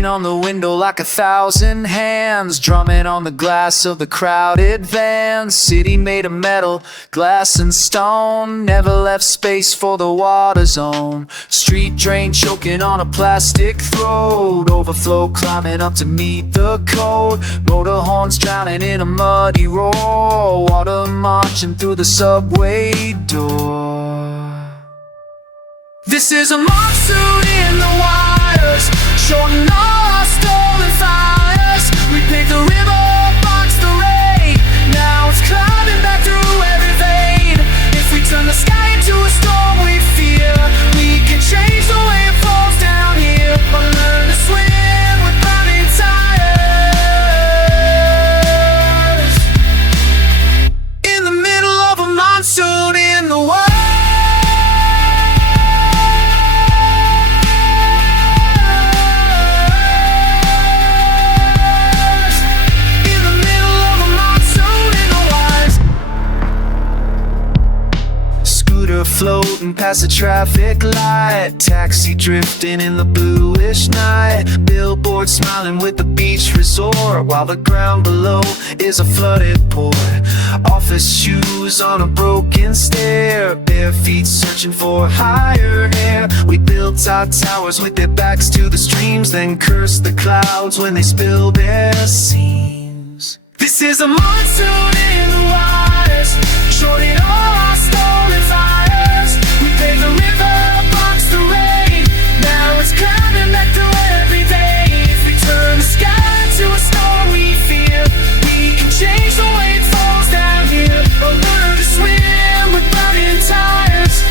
Beating on the window like 1,000 hands, drumming on the glass of the crowded van. City made of metal, glass and stone, never left space for the water zone. Street drain choking on a plastic throat, overflow climbing up to meet the code. Motor horns drowning in a muddy roar, water marching through the subway door. This is a monsoon in the wires, shorting all our stolen fires. We picked the river, boxed the rain, now it's climbing back through every vein. If we turn the sky into a storm we fear, we can change the way it falls down here, or learn to swim with burning tires. In the middle of a monsoon in the wires. Floating past the traffic light, taxi drifting in the bluish night. Billboard smiling with the beach resort, while the ground below is a flooded port. Office shoes on a broken stair, bare feet searching for higher air. We built our towers with their backs to the streams, then cursed the clouds when they spill their seams. This is a monsoon in the wires, shorting all our stolen fires. We paved the river, boxed the rain, now it's coming back through every day. If we turn the sky into a storm we fear, we can change the way it falls down here, or learn to swim with burning tires.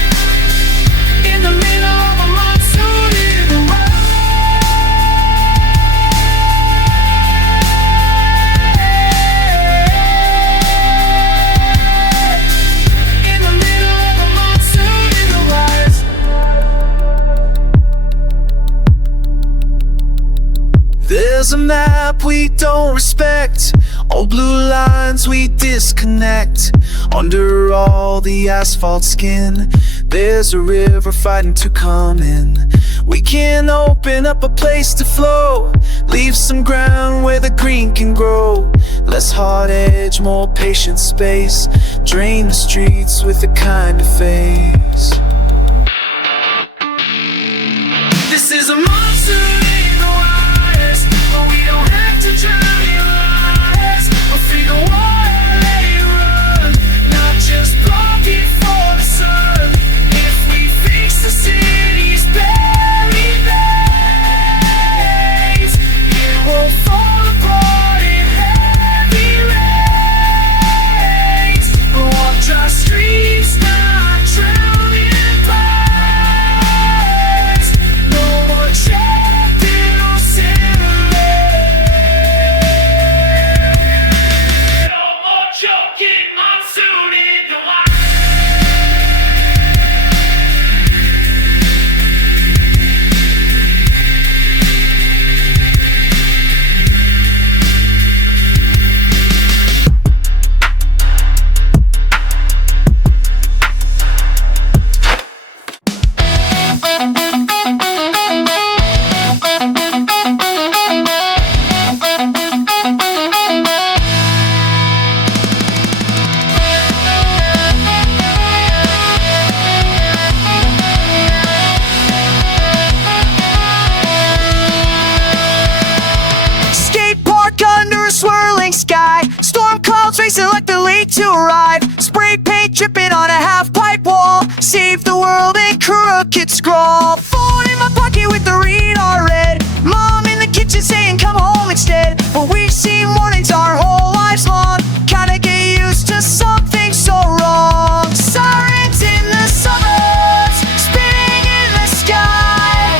In the middle of a monsoon in the wires. There's a map we don't respect, old blue lines we disconnect. Under all the asphalt skin, there's a river fighting to come in. We can open up a place to flow, leave some ground where the green can grow. Less hard edge, more patient space, drain the streets with a kind of face. This is a monsoon in the wires, but we don't have to drown in lies, or figure water, let it run, not just block it for the sun. If we fix the city's buried veins, it won't fall apart in heavy rains. Walk dry streets, not drowning in fires. No more trapped in no more choking monsoon in the wire. Skate park under a swirling sky, storm clouds racing like they're late to arrive. Spray paint dripping on a half-pipe wall, save the world in crooked scrawl. Phone in my pocket with the radar red, mom in the kitchen saying come home instead. But we've seen warnings our whole lives long, kinda get used to something so wrong. Sirens in the suburbs, spinning in the sky.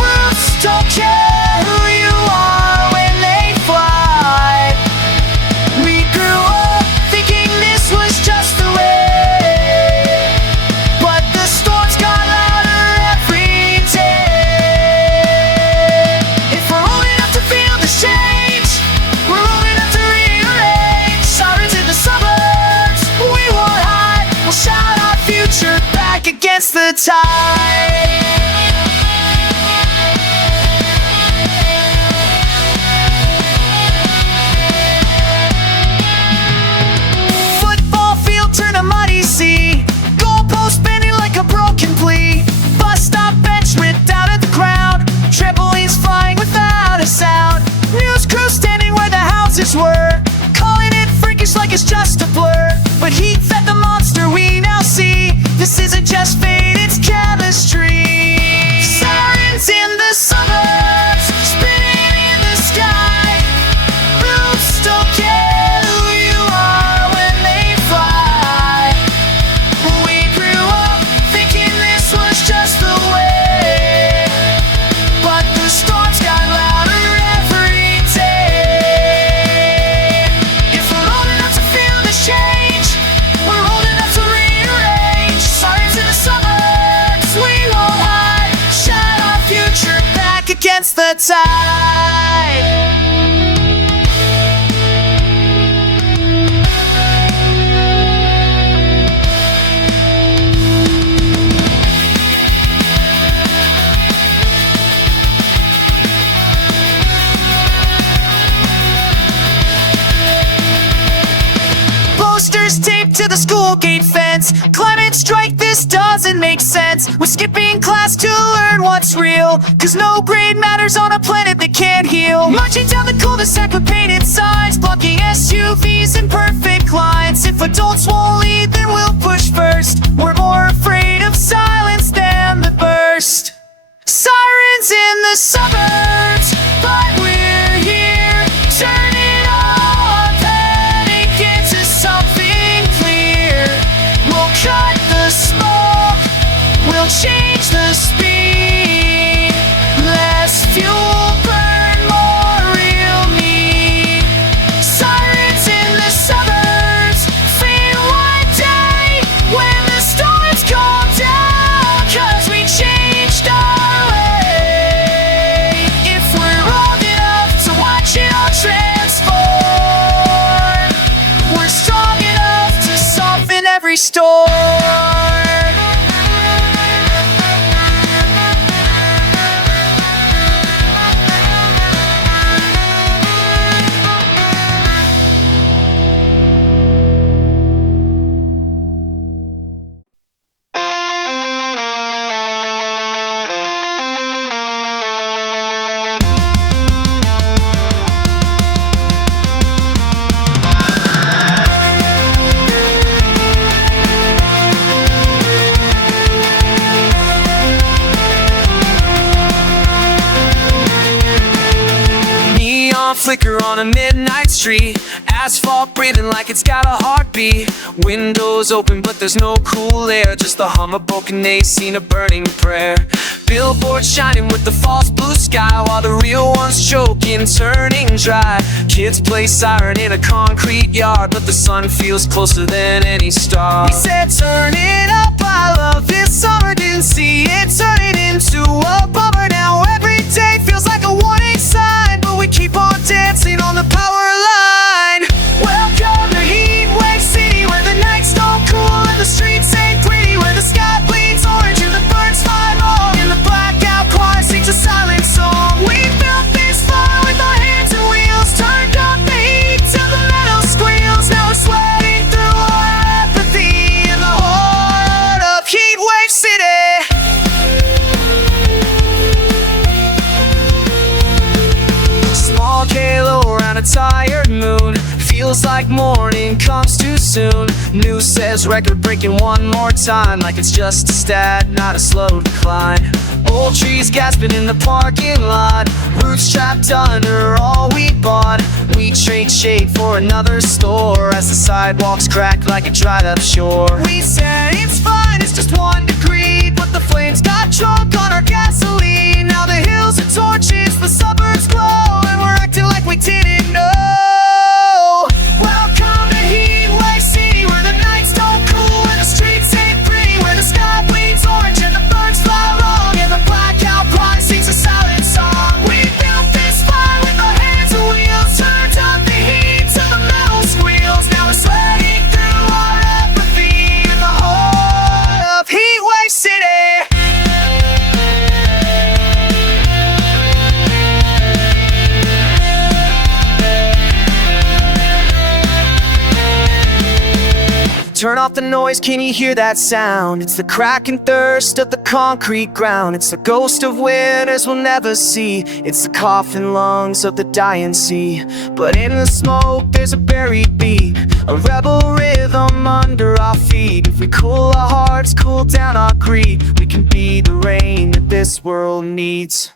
Roofs don't care who you are when they fly. We grew up thinking this was just the way, but the storms got louder every day. If we're old enough to feel this change, we're old enough to rearrange. Sirens in the suburbs, we won't hide, we'll shout our future back against the tide. against the tide. Posters taped to the school gate fence. Climate strike, this doesn't make sense. We're skipping class to learn what's real, 'cause no grade matters on a planet that can't heal. Marching down the cul-de-sac with painted signs, blocking SUVs in perfect lines. If adults won't lead, then we'll push first. We're more afraid of silence than the burst. Sirens in the suburbs, but we're here. Turn it on, panic into something clear. We'll cut the smoke, we'll change the speed. Less fuel burn, more real need. Sirens in the suburbs, free one day when the storms calm down, 'cause we changed our way. If we're old enough to watch it all transform, we're strong enough to soften every storm. Flicker on a midnight street, asphalt breathing like it's got a heartbeat. Windows open but there's no cool air, just the hum of broken AC and a burning prayer. Billboards shining with the false blue sky, while the real ones choking, turning dry. Kids play siren in a concrete yard, but the sun feels closer than any star. We said turn it up, I love this summer, didn't see it turning into a bummer. Now every day feels like a warning sign, but we keep on dancing on the power line. Welcome to Heat Wave City, where the nights don't cool and the streets ain't pretty, where the sky bleeds orange and the birds fly wrong, and the blackout choir sings a silent song. We built this fire with our hands and wheels, turned up the heat till the metal squeals. Now we're sweating through our apathy in the heart of Heat Wave City. Halo around a tired moon, feels like morning comes too soon. News says record breaking one more time, like it's just a stat, not a slow decline. Old trees gasping in the parking lot, roots trapped under all we bought. We trade shade for another store as the sidewalks crack like a dried up shore. We said it's fine, it's just 1 degree, but the flames got drunk on our gasoline. Now the hills are torches, the suburbs glow, and we're acting like we didn't know. Welcome to Heat Wave City, where the nights don't cool and the streets ain't pretty, where the sky bleeds orange and the birds fly wrong, and the blackout choir sings a silent song. We built this fire with our hands and wheels, turned up the heat till the metal squeals. Now we're sweating through our apathy in the heart of Heat Wave City. Turn off the noise, can you hear that sound? It's the crack and thirst of the concrete ground. It's the ghost of winters we'll never see. It's the coughing lungs of the dying sea. But in the smoke there's a buried beat, a rebel rhythm under our feet. If we cool our hearts, cool down our greed, we can be the rain that this world needs.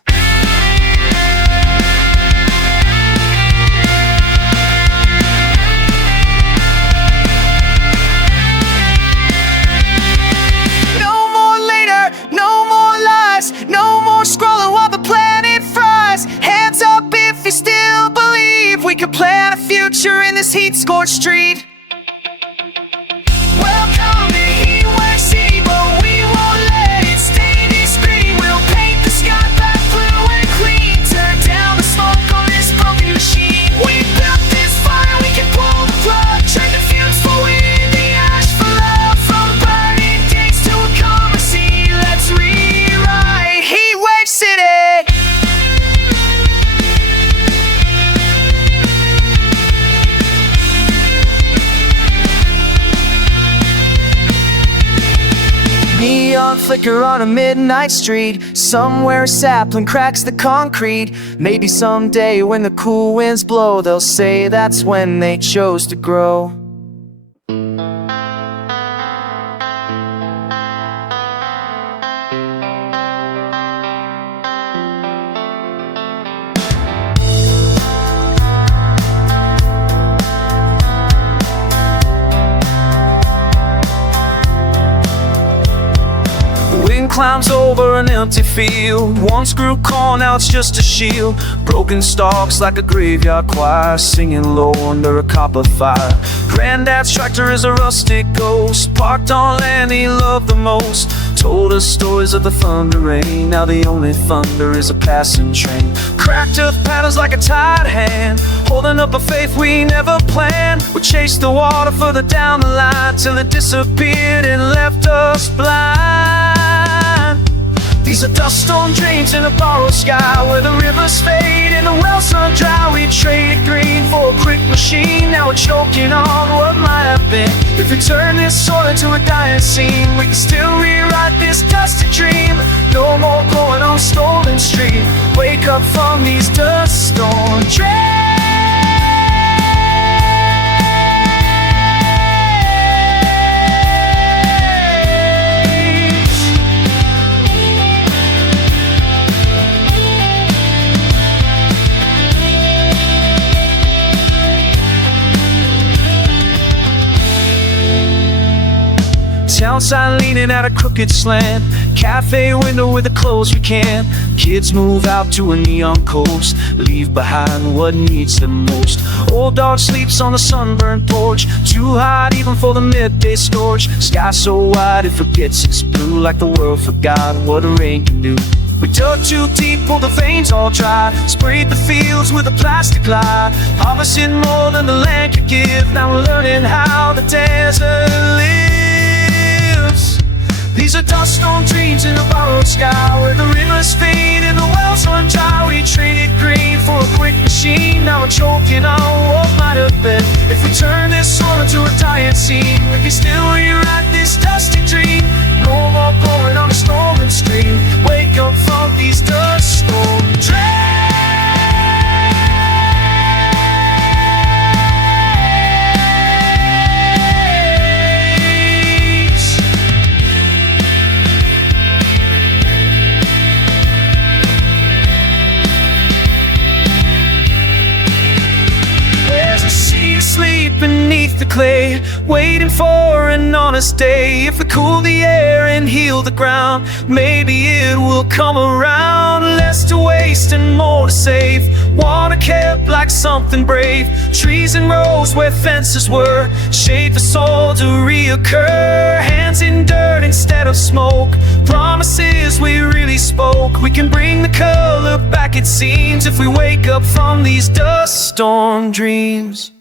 No more scrolling while the planet fries. Hands up if you still believe we could plan a future in this heat-scorched street. Welcome to Heat Wave City, but we won't let it stay this green. We'll paint the sky black blue. flicker on a midnight street. Somewhere a sapling cracks the concrete. Maybe someday when the cool winds blow, they'll say that's when they chose to grow. Climbs over an empty field. Once grew corn, now it's just a shield. Broken stalks like a graveyard choir, singing low under a copper fire. Granddad's tractor is a rustic ghost, parked on land he loved the most. Told us stories of the thunder rain, now the only thunder is a passing train. Cracked earth paddles like a tired hand, holding up a faith we never planned. We chased the water further down the line till it disappeared and left us blind. These are dust storm dreams in a borrowed sky, where the rivers fade and the wells run dry. We traded green for a quick machine, now we're choking on what might have been. If we turn this soil into a dying scene, we can still rewrite this dusty dream. No more going on stolen street. Wake up from these dust storm dreams. Outside leaning at a crooked slant, cafe window with the clothes we can. Kids move out to a neon coast, leave behind what needs them most. Old dog sleeps on the sunburned porch, too hot even for the midday scorch. Sky so wide it forgets it's blue, like the world forgot what a rain can do. We dug too deep, pulled the veins all dry, sprayed the fields with a plastic lie, harvesting more than the land could give. Now we're learning how the desert lives. These are dust storm dreams in a borrowed sky, where the rivers fade and the wells run dry. We traded green for a quick machine, now we're choking on what might have been. If we turn this soil into a dying scene, we can still rewrite this dusty dream. No more going on a storming stream. Wake up from these dust storm dreams. Beneath the clay, waiting for an honest day. If we cool the air and heal the ground, maybe it will come around. Less to waste and more to save, water kept like something brave. Trees and rows where fences were, shade the soul to reoccur. Hands in dirt instead of smoke, promises we really spoke. We can bring the color back it seems, if we wake up from these dust storm dreams.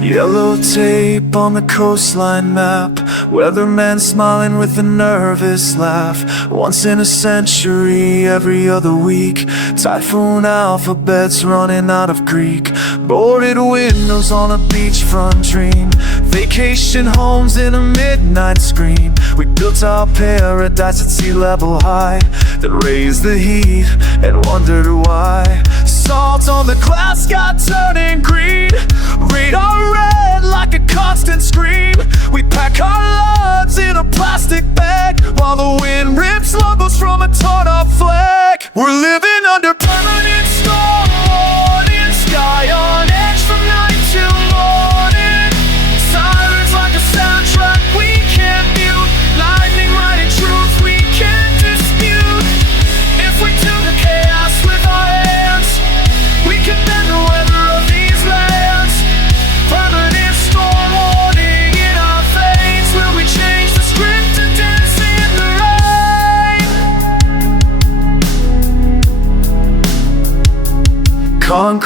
Yellow tape on the coastline map, weatherman smiling with a nervous laugh. Once in a century, every other week, typhoon alphabets running out of Greek. Boarded windows on a beachfront dream, vacation homes in a midnight scream. We built our paradise at sea level high, then raised the heat and wondered why. Salt on the clouds, sky turning green, radar red like a constant scream. We pack our loads in a plastic bag, while the wind rips logos from a torn up flag. We're living under permanent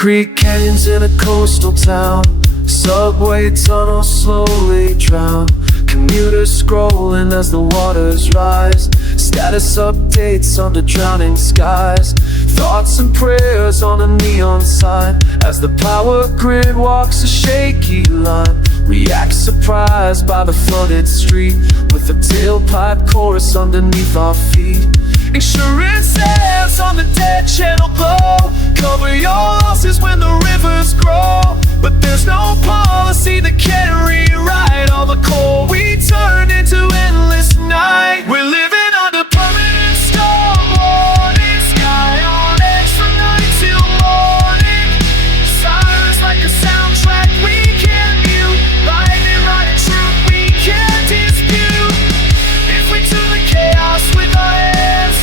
Concrete canyons in a coastal town, subway tunnels slowly drown. Commuters scrolling as the waters rise, status updates under drowning skies. Thoughts and prayers on a neon sign, as the power grid walks a shaky line. React surprised by the flooded street, with a tailpipe chorus underneath our feet. Insurance says on the dead channel blow, cover your losses when the rivers grow. But there's no policy that can rewrite all the coal we turned into endless night. We're living under permanent storm warning, sky on edge from night till morning. Silence like a soundtrack we can't mute, lightning riding truth we can't dispute. If we do the chaos with our hands,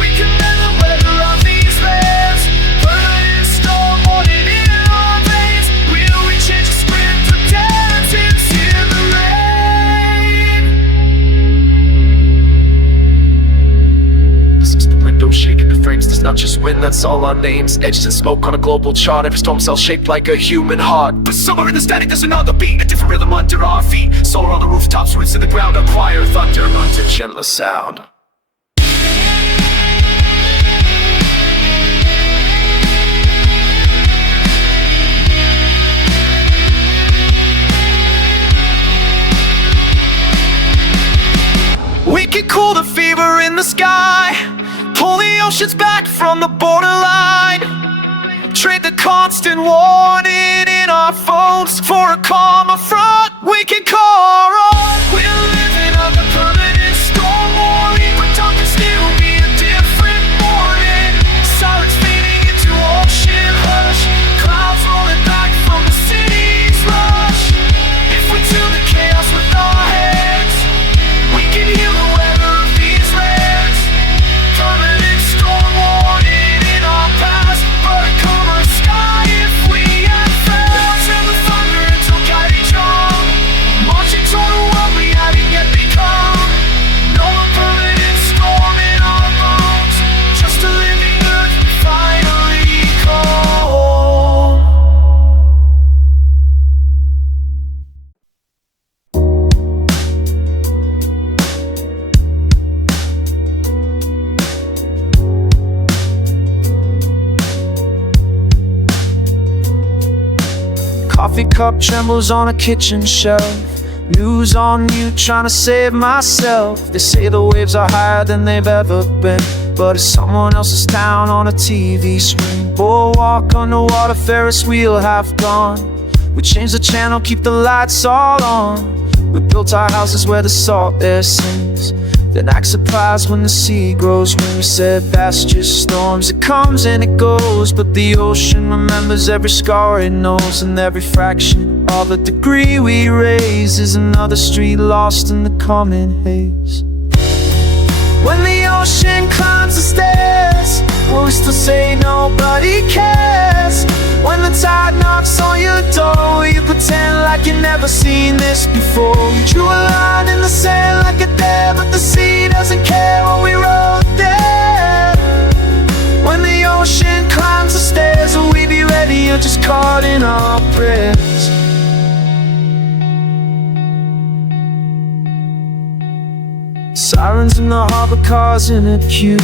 we can bend the weather on these lands. Permanent storm warning in our veins. Will we change the script for dancing in the rain? This is the window shaking the frames. There's not just wind, that's all our names. Edged in smoke on a global chart. Every storm cell shaped like a human heart. But somewhere in the static there's another beat, a different rhythm under our feet. Solar on the rooftops, roots in the ground. A choir thunder under gentler sound. We can cool the fever in the sky, pull the oceans back from the borderline. Trade the constant warning in our phones for a calmer front we can call our own. We're living under permanent storm warning, but dawn can still be a different morning. Silence fading into ocean hush, clouds rolling back from the city's rush. If we do the chaos with our hands, we can heal the weather of these lands. Permanent storm warning in our past, but cover sky if we had failed. Till the thunder until guiding strong, marching toward a world we haven't yet become. No permanent storm in our bones, just a living earth we finally call. Coffee cup trembles on a kitchen shelf, news on mute trying to save myself. They say the waves are higher than they've ever been, but it's someone else's town on a TV screen. Boardwalk, underwater, Ferris wheel half gone. We changed the channel, keep the lights all on. We built our houses where the salt air sings, then act surprised when the sea grows wings. We said that's just storms, it comes and it goes, but the ocean remembers every scar it knows. And every fraction of a degree we raise is another street lost in the common haze. When the ocean climbs the stairs, will we still say nobody cares? When the tide knocks on your door, will you pretend like you've never seen this before? We drew a line in the sand like a dare, but the sea doesn't care what we wrote there. When the ocean climbs the stairs, will we be ready or just caught in our prayers? Sirens in the harbor, cars in a queue,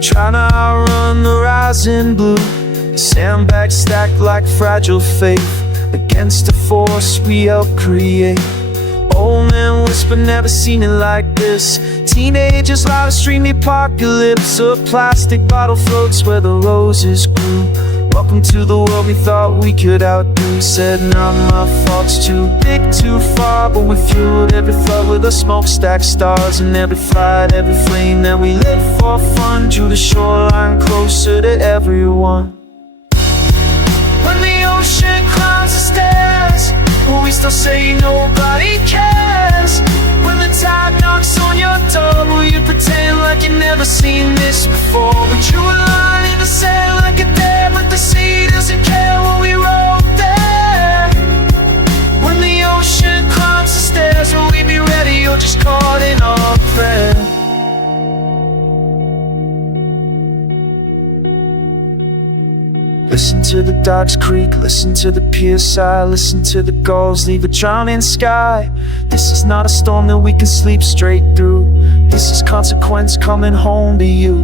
trying to outrun the rising blue. Sandbags stacked like fragile faith against the force we helped create. Old men whisper, never seen it like this. Teenagers live stream the apocalypse. A plastic bottle floats where the roses grew. Welcome to the world we thought we could outdo. Said not my fault's too big, too far, but we fueled every flood with a smokestack stars. And every flight, every flame that we lit for fun drew the shoreline closer to everyone. When the ocean climbs the stairs, will we still say nobody cares? When the tide knocks on your door, will you pretend like you've never seen this before? We drew a line in the sand like a dare, but the sea doesn't care what we wrote there. When the ocean climbs the stairs, will we be ready or just caught in our prayer? Listen to the ducks creak. Listen to the pier sigh, listen to the gulls leave a drowning sky. This is not a storm that we can sleep straight through. This is consequence coming home to you.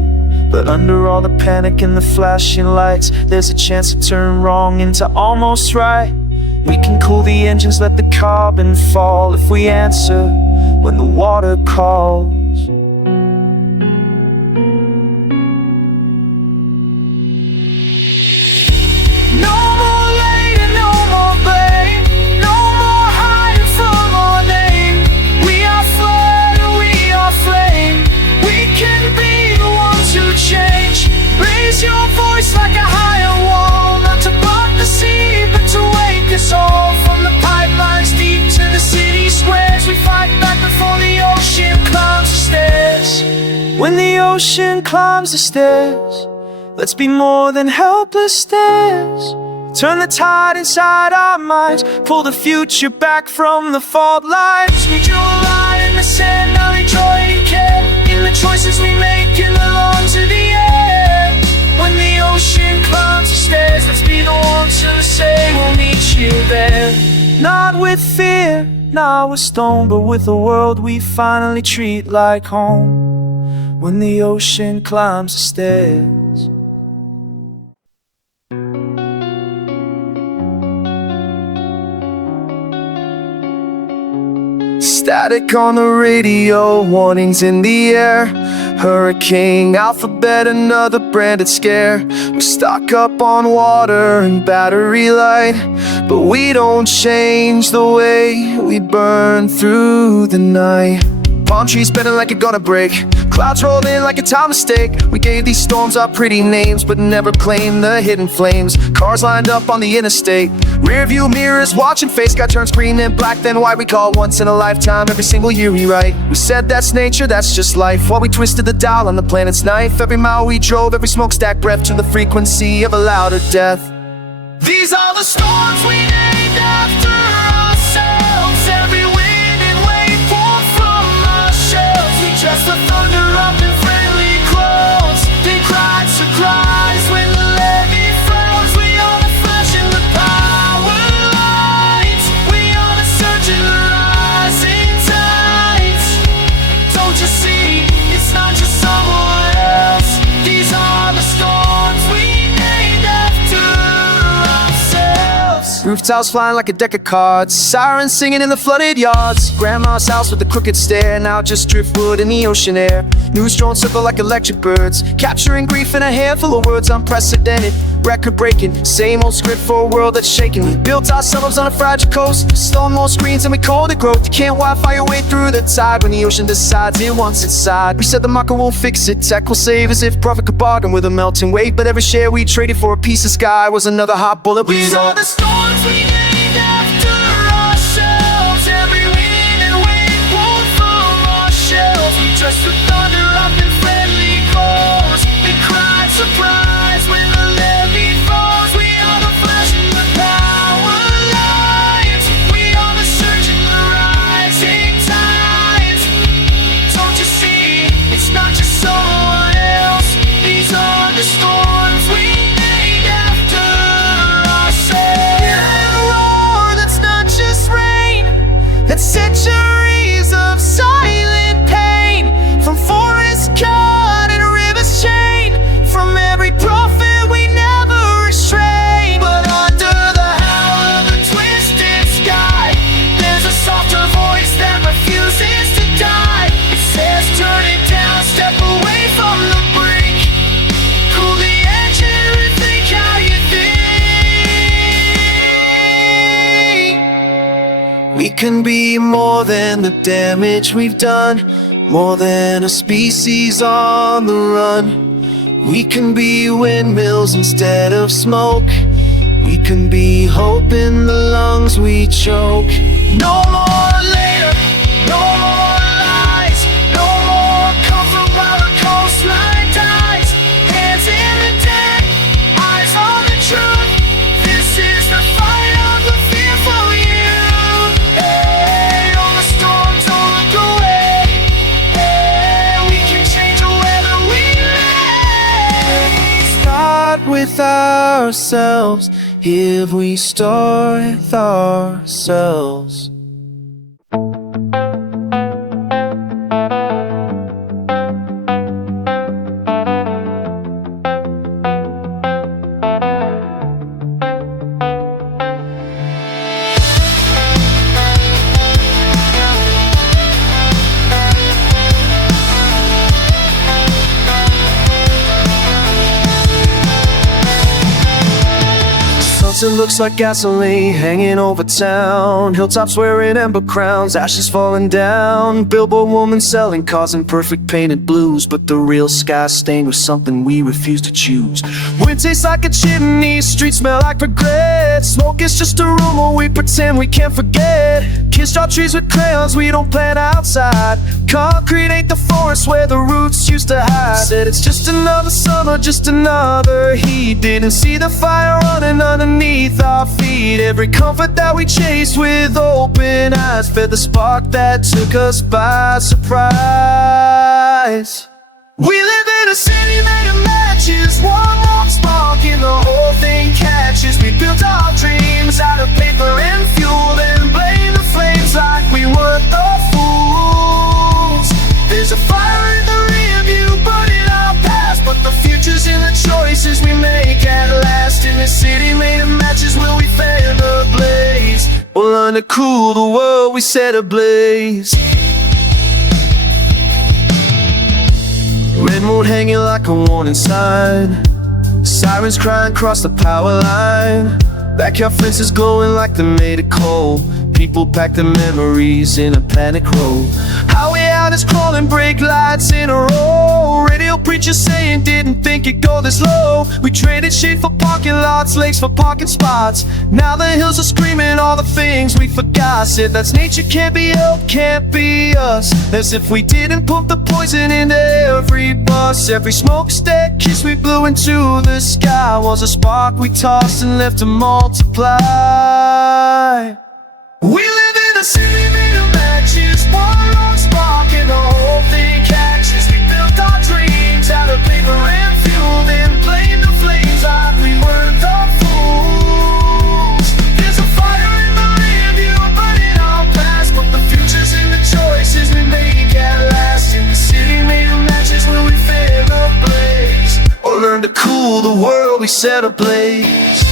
But under all the panic and the flashing lights, there's a chance to turn wrong into almost right. We can cool the engines, let the carbon fall, if we answer when the water calls. No more waiting, no more blame, no more hiding from our name. We are flood, we are flame. We can be the ones who change. Raise your voice like a higher wall, not to block the sea, but to wake us all. From the pipelines deep to the city squares, we fight back before the ocean climbs the stairs. When the ocean climbs the stairs, let's be more than helpless stares. Turn the tide inside our minds, pull the future back from the fault lines. We draw a line in the sand, now we joy and care in the choices we make in the lungs of the air. When the ocean climbs the stairs, let's be the ones who say we'll meet you there. Not with fear, not with stone, but with a world we finally treat like home. When the ocean climbs the stairs. Static on the radio, warnings in the air. Hurricane, alphabet, another branded scare. We stock up on water and battery light, but we don't change the way we burn through the night. Palm trees spinning like it's gonna break, clouds roll in like a time mistake. We gave these storms our pretty names, but never claimed the hidden flames. Cars lined up on the interstate, rear view mirrors watching face. Sky turns green and black, then white. We call once in a lifetime, every single year we write. We said that's nature, that's just life, while we twisted the dial on the planet's knife. Every mile we drove, every smokestack breath, to the frequency of a louder death. These are the storms we named after ourselves. Every wind and wave poured from our shells. We dressed the thunder up in friendly clothes, then cried surprise when the levee froze. We are the flash and the power lines, we are the surge and the rising tides. Don't you see, it's not just someone else. These are the storms we named after ourselves. Rooftops flying like a deck of cards, sirens singing in the flooded yards. Grandma's house with a crooked stair, now just driftwood in the ocean air. News drones circle like electric birds, capturing grief in a handful of words. Unprecedented, record-breaking, same old script for a world that's shaking. We built ourselves on a fragile coast, stole more screens and we called it growth. You can't Wi-Fi your way through the tide when the ocean decides it wants inside. We said the market won't fix it, tech will save, as if profit could bargain with a melting wave. But every share we traded for a piece of sky was another hot bullet. These are the storms we named after ourselves. Every wind and wave poured from our shells. We dressed the thunder up in friendly clothes, and cried surprise when the levee froze. We are the flash and the power lines, we are the surge and the rising tides. Don't you see, it's not just someone else. These are the storms we named after ourselves. And a roar that's not just rain, that's centuries of silent pain. From forests cut and rivers chained, from every prophet we never restrained. But under the howl of the twisted sky, there's a softer voice that refuses to die. It says turn it down, step away from the brink, cool the engine, rethink how you think. We can be more than the damage we've done, more than a species on the run. We can be windmills instead of smoke, we can be hope in the lungs we choke. No more later, no more lies, no more comfort while the coastline dies. Hands in the deck, eyes on the truth, this is the fight of the fearful youth. Hey, all the storms don't look away, hey, we can change the weather we lay. Start with ourselves, if we start ourselves. It looks like gasoline hanging over town. Hilltops wearing ember crowns, ashes falling down. Billboard woman selling cars in perfect painted blues, but the real sky stained with something we refuse to choose. Wind tastes like a chimney, streets smell like regret. Smoke is just a rumor we pretend we can't forget. Kids draw trees with crayons we don't plant outside. Concrete ain't the forest where the roots used to hide. Said it's just another summer, just another heat. Didn't see the fire running underneath our feet. Every comfort that we chased with open eyes fed the spark that took us by surprise. We live in a city made of matches. One more spark and the whole thing catches. We built our dreams out of paper and fuel, then blame the flames like we weren't the fools. There's a fire in the rear view burning our past, but the future's in the choices we make at last. In this city made of matches, will we fan the blaze? We'll learn to cool the world we set ablaze. Red moon hanging like a warning sign. Sirens crying across the power line. Backyard fences glowing like they're made of coal. People pack their memories in a panic roll. Highway out is crawling, brake lights in a row. Radio preachers saying didn't think it'd go this low. We traded shade for parking lots, lakes for parking spots. Now the hills are screaming all the things we forgot. Said that's nature, can't be helped, can't be us. As if we didn't pump the poison into every bus. Every smokestack kiss we blew into the sky was a spark we tossed and left to multiply. We live in a city made of matches. One wrong spark and the whole thing catches. We built our dreams out of paper and fuel, then blamed the flames like we weren't the fools. There's a fire in the rear view burning our past, but the future's in the choices we make at last. In the city made of matches, will we fan the blaze, or learn to cool the world we set ablaze?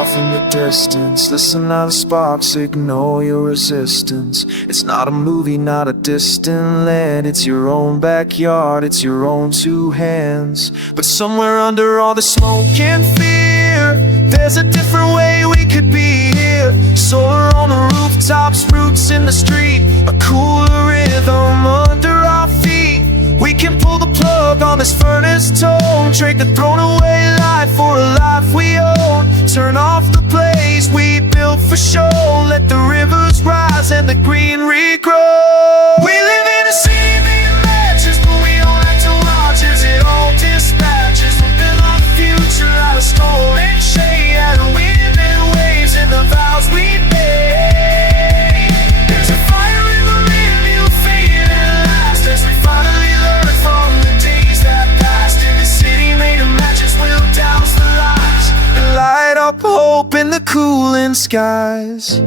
Off in the distance, listen how the sparks ignore your resistance. It's not a movie, not a distant land. It's your own backyard, it's your own two hands. But somewhere under all the smoke and fear, there's a different way we could be here. Solar on the rooftops, roots in the street, a cooler rhythm under our feet. We can pull the plug on this furnace tone, trade the thrown away life for a life we own. Turn off the blaze we built for show, let the rivers rise and the greenery grow. We live in a city made of matches, but we don't like to watch as it all dispatches. We build our future out of storm and shade, out of wind and waves and the vows we made. There's a fire in the rear view fading at last, as we finally learn from the days that passed. In the city made of matches, we'll douse the lights and light up hope in the cooling skies.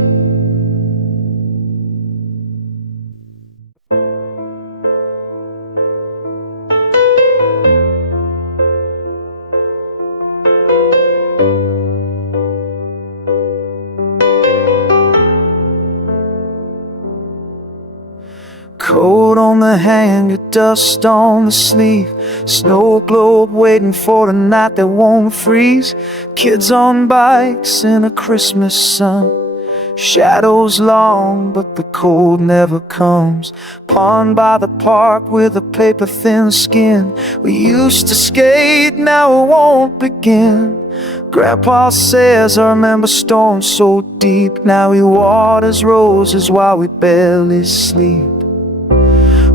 Coat on the hanger, dust on the sleeve, snow globe waiting for the night that won't freeze. Kids on bikes in a Christmas sun, shadows long but the cold never comes. Pond by the park with a paper thin skin, we used to skate, now it won't begin. Grandpa says I remember storms so deep, now he waters roses while we barely sleep.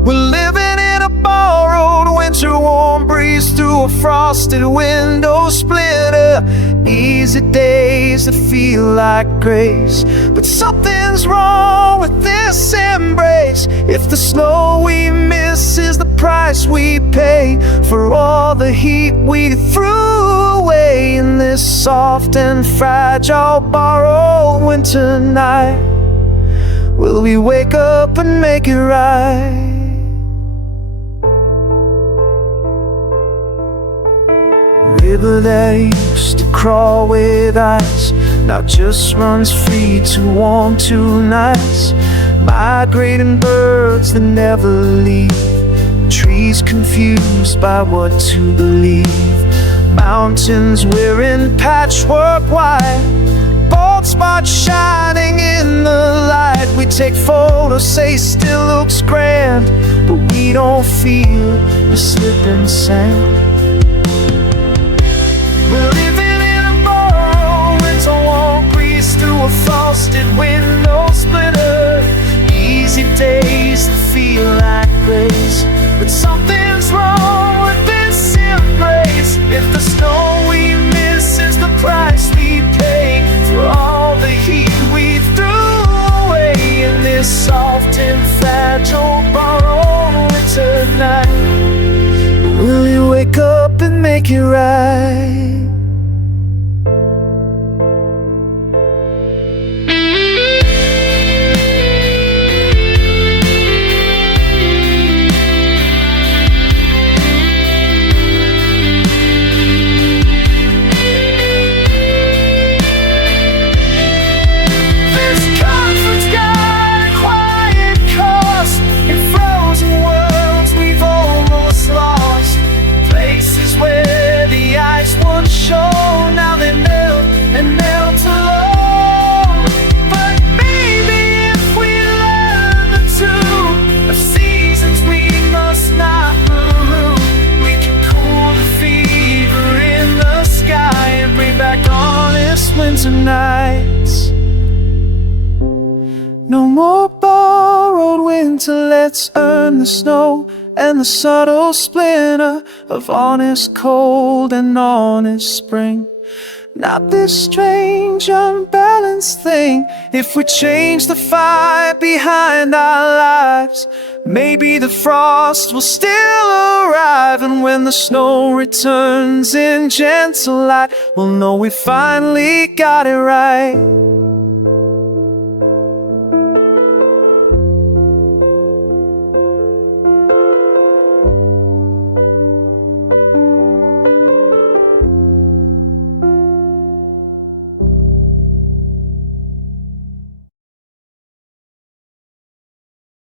We're living in a borrowed winter warm breeze through a frosted window splitter. Easy days that feel like grace, but something's wrong with this embrace. If the snow we miss is the price we pay for all the heat we threw away in this soft and fragile borrowed winter night, will we wake up and make it right? River that used to crawl with ice now just runs free, too warm, too nice. Migrating birds that never leave, trees confused by what to believe. Mountains wearing patchwork white, bald spots shining in the light. We take photos, say still looks grand, but we don't feel the slipping sand. We're living in a borrowed winter warm breeze through a frosted window splitter. Easy days that feel like grace, but something's wrong with this embrace. If the snow we miss is the price we pay for all the heat we threw away in this soft and fragile borrowed winter night, will you wake up and make it right? Winter nights, no more borrowed winter. Let's earn the snow and the subtle splinter of honest cold and honest spring. Not this strange unbalanced thing. If we change the fire behind our lives, maybe the frost will still arrive. And when the snow returns in gentle light, we'll know we finally got it right.